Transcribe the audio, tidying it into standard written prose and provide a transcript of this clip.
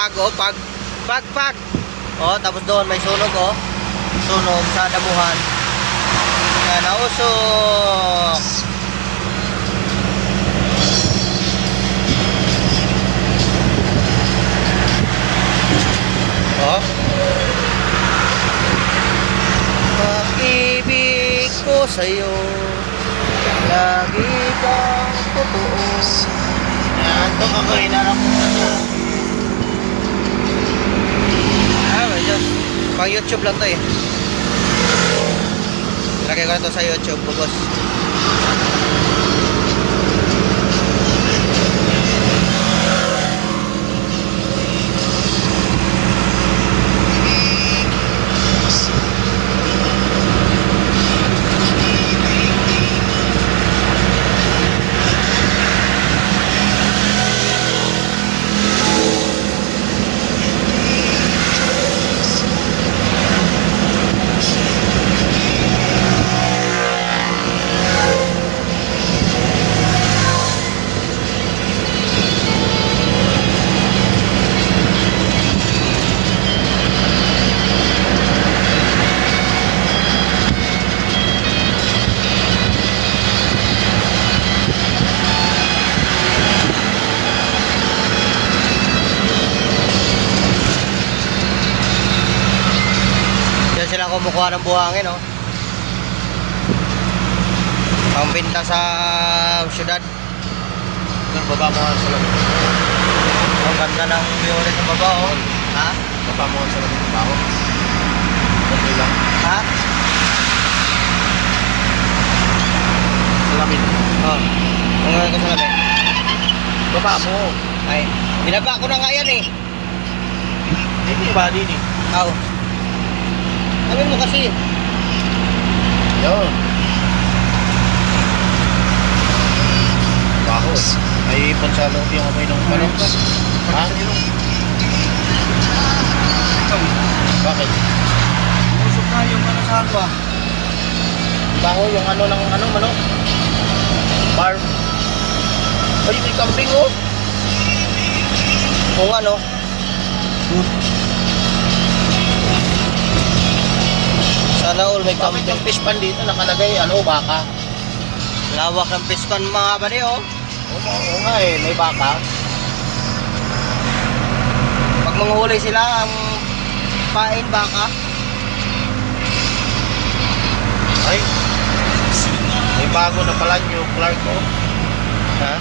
Pag, oh, pag. Pag. Oh, tapos doon may sunog, oh. Sunog sa damuhan. Yan, nausok. Oh. Pag-ibig ko sa'yo, lagi kang totoo. Yan, ito ako hinarap mo na ito. My Diyos. Pang YouTube lang to eh. Lagay ko na to sa YouTube, bubos. Sila kumukuha ng buhangin, oh. Pangbenta sa syudad. Baba mo sa lamig. Ang ganda ng view ulit sa baba, oh. Ha? Baba mo sa lamig ng baho. Okay lang. Ha? Sa lamig. Oh. Ang ganda ka sa labi. Baba mo. Ay, binaba ko na nga yan, eh. Hindi ba din eh? Aw. Sabi mo kasi. Yun. Baho. May ipon sa loob yung amoy ng manok. Ha? Bakit? Usok na yung ano sa ano, ah. Baho yung ano ng ano manok? Farm. Ay, may kambing oh. Kung ano. Sana all may Bakit kambing. yung fish pan dito nakalagay ano, baka? Lawak ng pispan mga bali, oh. Oo nga eh, may baka. Pag manghuli sila, ang pain baka. Ay, may bago na pala yung Clark oh. Ha?